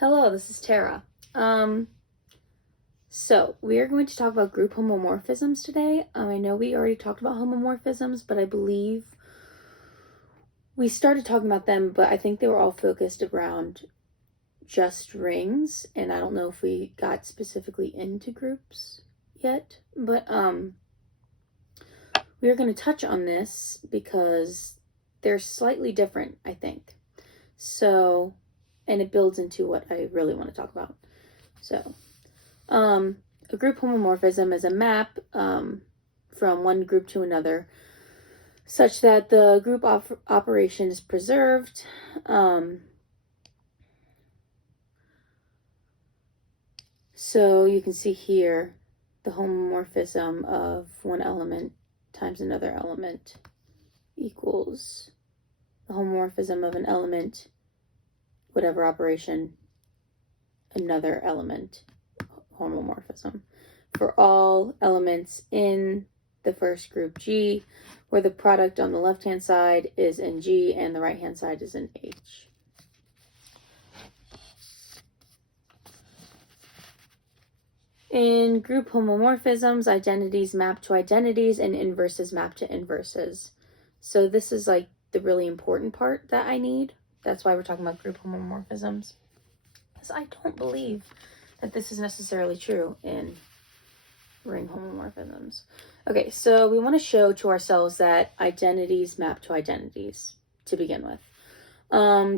Hello, this is Tara. So we are going to talk about group homomorphisms today. I know we already talked about homomorphisms, but I believe we started talking about them, but I think they were all focused around just rings, and I don't know if we got specifically into groups yet, but we are going to touch on this because they're slightly different, I think. So, and it builds into what I really want to talk about. So, a group homomorphism is a map from one group to another such that the group operation is preserved. So you can see here the homomorphism of one element times another element equals the homomorphism of an element, whatever operation, another element homomorphism for all elements in the first group G, where the product on the left-hand side is in G and the right-hand side is in H. In group homomorphisms, identities map to identities and inverses map to inverses. So this is like the really important part that I need. That's why we're talking about group homomorphisms. Because I don't believe that this is necessarily true in ring homomorphisms. Okay, so we want to show to ourselves that identities map to identities to begin with.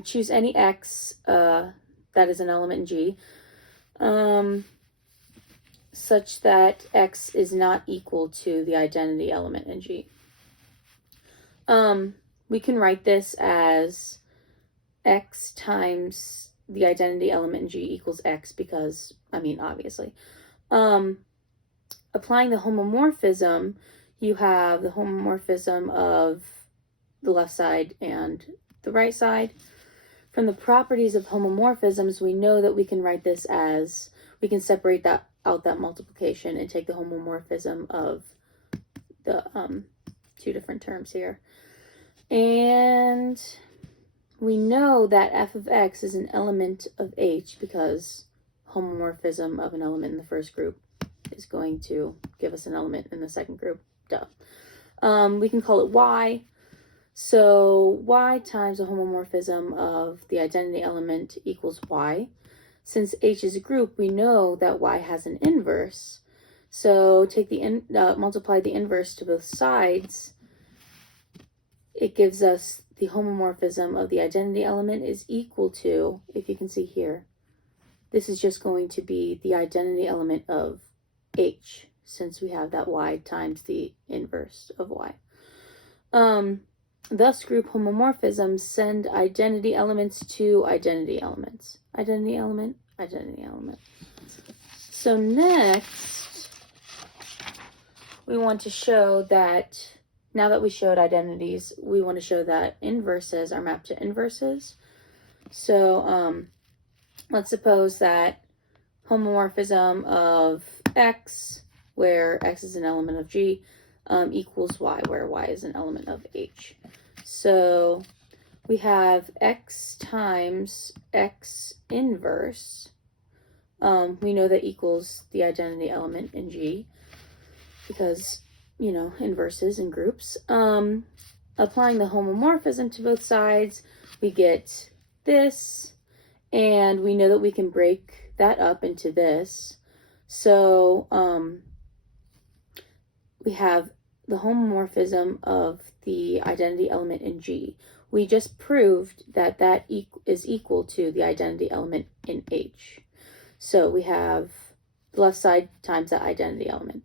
Choose any x that is an element in G such that x is not equal to the identity element in G. We can write this as x times the identity element in G equals x because, obviously. Applying the homomorphism, you have the homomorphism of the left side and the right side. From the properties of homomorphisms, we know that we can write this as, we can separate that out, that multiplication, and take the homomorphism of the two different terms here. And we know that f of x is an element of H because homomorphism of an element in the first group is going to give us an element in the second group. Duh. We can call it y. So y times the homomorphism of the identity element equals y. Since H is a group, we know that y has an inverse. So take the multiply the inverse to both sides. It gives us the homomorphism of the identity element is equal to, if you can see here, this is just going to be the identity element of H, since we have that y times the inverse of y. Thus, group homomorphisms send identity elements to identity elements. Identity element, identity element. So next, we want to show that, now that we showed identities, we want to show that inverses are mapped to inverses. So let's suppose that homomorphism of x, where x is an element of G, equals y, where y is an element of H. So we have x times x inverse. We know that equals the identity element in G because, inverses in groups. Applying the homomorphism to both sides, we get this, and we know that we can break that up into this. So we have the homomorphism of the identity element in G. We just proved that that is equal to the identity element in H. So we have the left side times that identity element.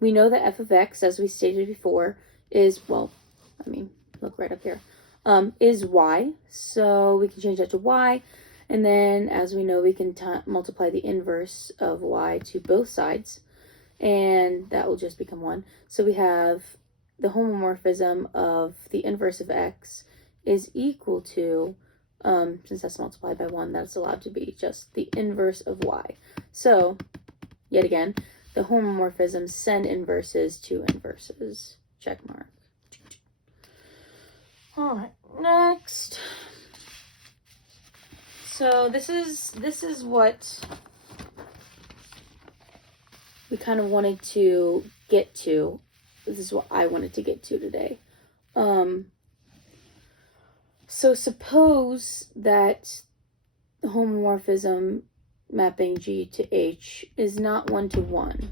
We know that f of x, as we stated before, is, look right up here, is y. So we can change that to y. And then, as we know, we can multiply the inverse of y to both sides. And that will just become 1. So we have the homomorphism of the inverse of x is equal to, since that's multiplied by 1, that's allowed to be just the inverse of y. So, yet again, the homomorphisms send inverses to inverses. Check mark. All right, next. So this is what we kind of wanted to get to. This is what I wanted to get to today. So suppose that the homomorphism mapping G to H is not 1-to-1.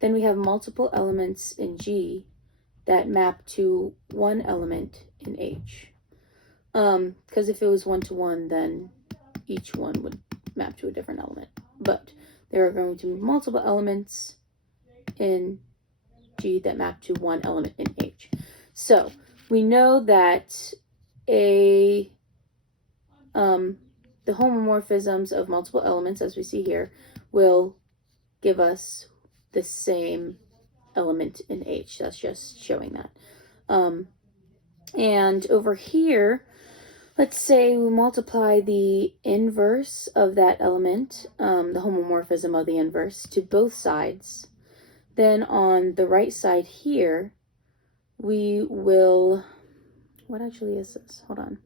Then we have multiple elements in G that map to one element in H. Because if it was 1-to-1, then each one would map to a different element. But there are going to be multiple elements in G that map to one element in H. So we know that the homomorphisms of multiple elements, as we see here, will give us the same element in H. That's just showing that. And over here, let's say we multiply the inverse of that element, the homomorphism of the inverse, to both sides. Then on the right side here, we will, what actually is this? Hold on.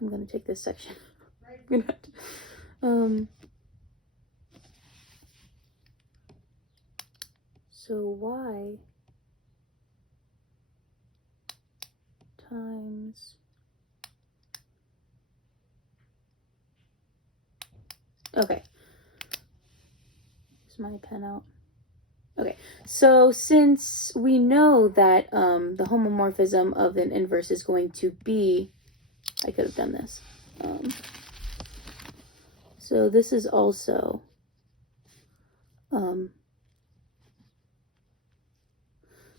I'm going to take this section. I'm gonna have to, so y times okay. Is my pen out? Okay, so since we know that the homomorphism of an inverse is going to be, I could have done this. So this is also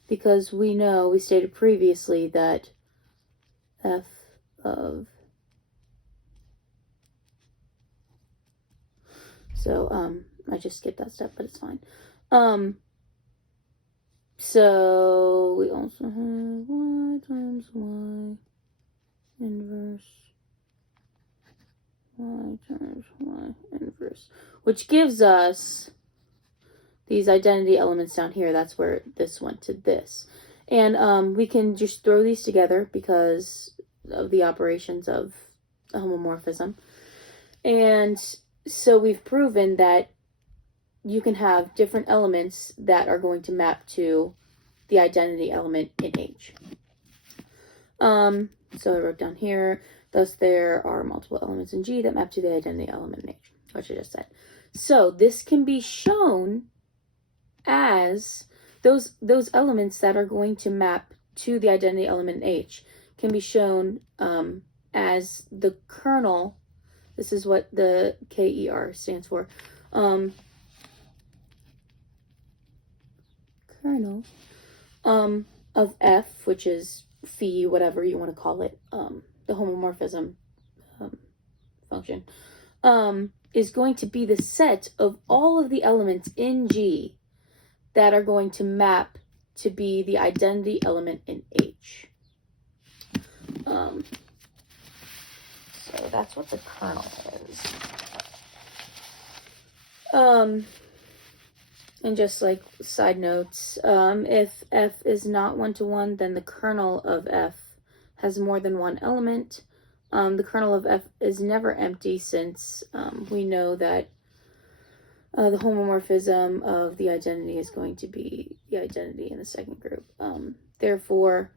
because we know, we stated previously that f of, so I just skipped that step, but it's fine. So we also have y times y inverse y times y inverse, which gives us these identity elements down here. That's where this went to this. And we can just throw these together because of the operations of a homomorphism. And so we've proven that you can have different elements that are going to map to the identity element in H. So I wrote down here, thus there are multiple elements in G that map to the identity element in H, which I just said. So this can be shown as those elements that are going to map to the identity element in H can be shown as the kernel. This is what the KER stands for. Kernel of F, which is phi, whatever you want to call it, the homomorphism function, is going to be the set of all of the elements in G that are going to map to be the identity element in H. So that's what the kernel is. And just like side notes, if F is not 1-to-1, then the kernel of F has more than one element. The kernel of F is never empty, since we know that the homomorphism of the identity is going to be the identity in the second group. Therefore,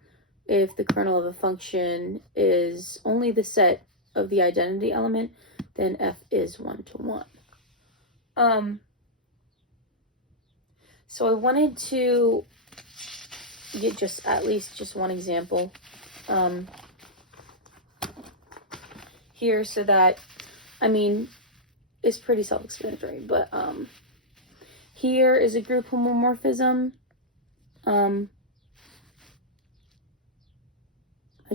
if the kernel of a function is only the set of the identity element, then F is 1-to-1. So I wanted to get just at least just one example here, so that, I mean, it's pretty self-explanatory, but here is a group homomorphism. I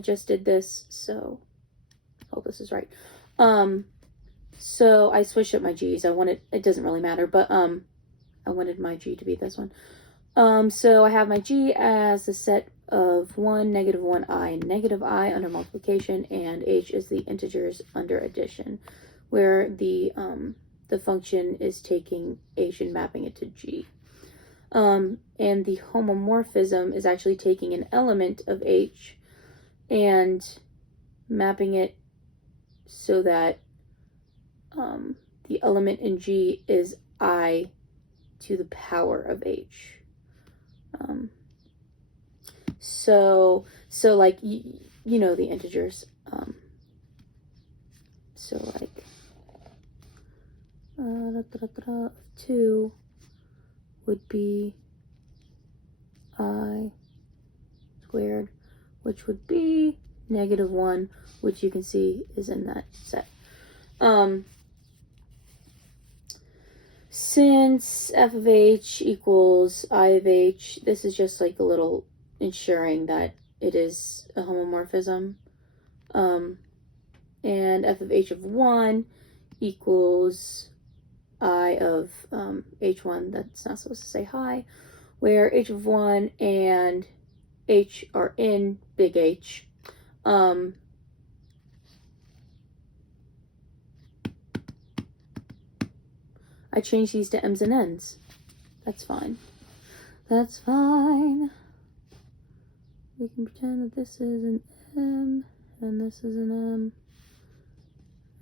just did this, so I hope this is right. So I switched up my G's. It doesn't really matter, but I wanted my G to be this one. So I have my G as the set of 1, -1i, and -i under multiplication, and H is the integers under addition, where the function is taking H and mapping it to G. And the homomorphism is actually taking an element of H and mapping it so that the element in G is I to the power of H. So like, you know, the integers. So like 2 would be I squared, which would be -1, which you can see is in that set. Since f of h equals I of h, this is just like a little ensuring that it is a homomorphism. And f of h of 1 equals I of h1, that's not supposed to say hi, where h of 1 and h are in big H. I changed these to m's and n's. That's fine. That's fine. We can pretend that this is an m, and this is an m,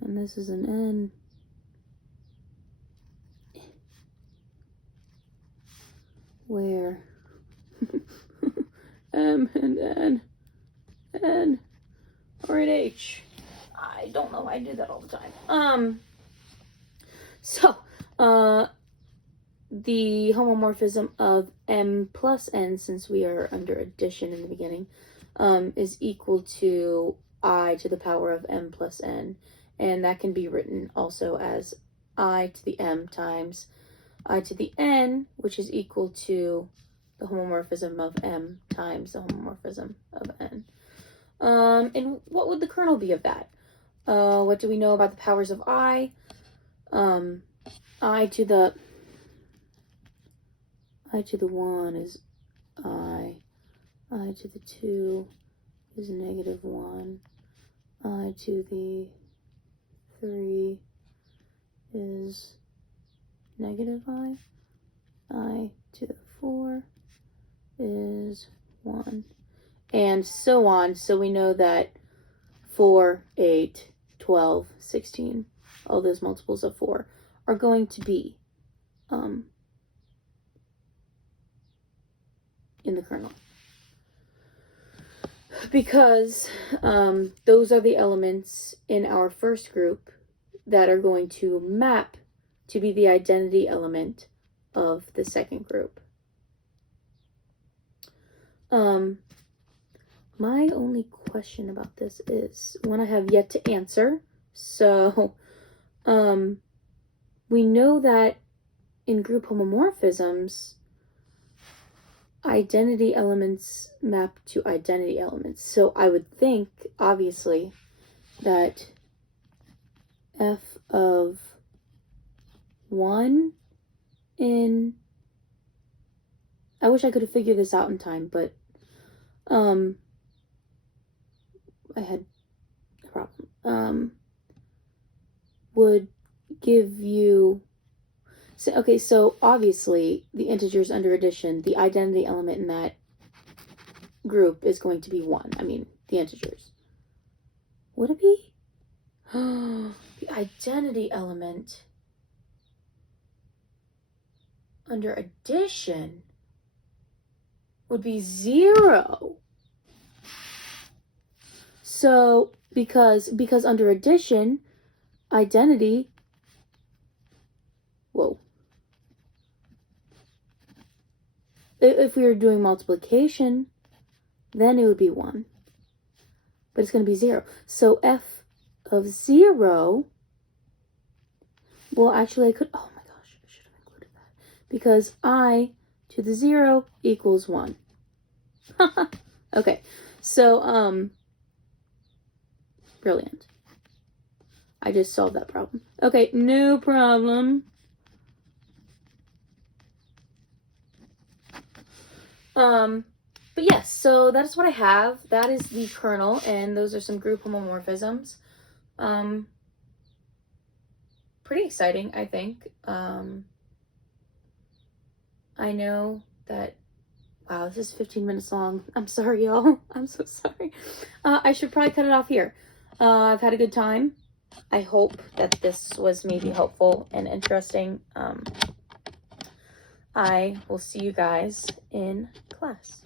and this is an n. Where m and n are in H. I don't know why I do that all the time. So, the homomorphism of m plus n, since we are under addition in the beginning, is equal to I to the power of m plus n. And that can be written also as I to the m times I to the n, which is equal to the homomorphism of m times the homomorphism of n. And what would the kernel be of that? What do we know about the powers of I? I to the 1 is I to the 2 is -1, I to the 3 is I to the 4 is 1, and so on. So we know that 4, 8, 12, 16, all those multiples of 4 are going to be in the kernel, because those are the elements in our first group that are going to map to be the identity element of the second group. My only question about this is one I have yet to answer. So we know that in group homomorphisms, identity elements map to identity elements. So I would think, obviously, that f of 1 in... I wish I could have figured this out in time, but I had a problem. Would give you... So obviously, the integers under addition, the identity element in that group is going to be 1. I mean, the integers. Would it be? The identity element under addition would be 0. So, because under addition, identity... Whoa. If we were doing multiplication, then it would be 1. But it's going to be 0. So f of 0... Well, actually, I could... Oh my gosh, I should have included that. Because I to the 0 equals 1. Okay, so, brilliant. I just solved that problem. Okay, no problem. But yes, so that's what I have. That is the kernel, and those are some group homomorphisms. Pretty exciting, I think. I I know that, wow, this is 15 minutes long. I'm sorry, y'all. I'm so sorry. I should probably cut it off here. I've had a good time. I hope that this was maybe helpful and interesting. I will see you guys in class.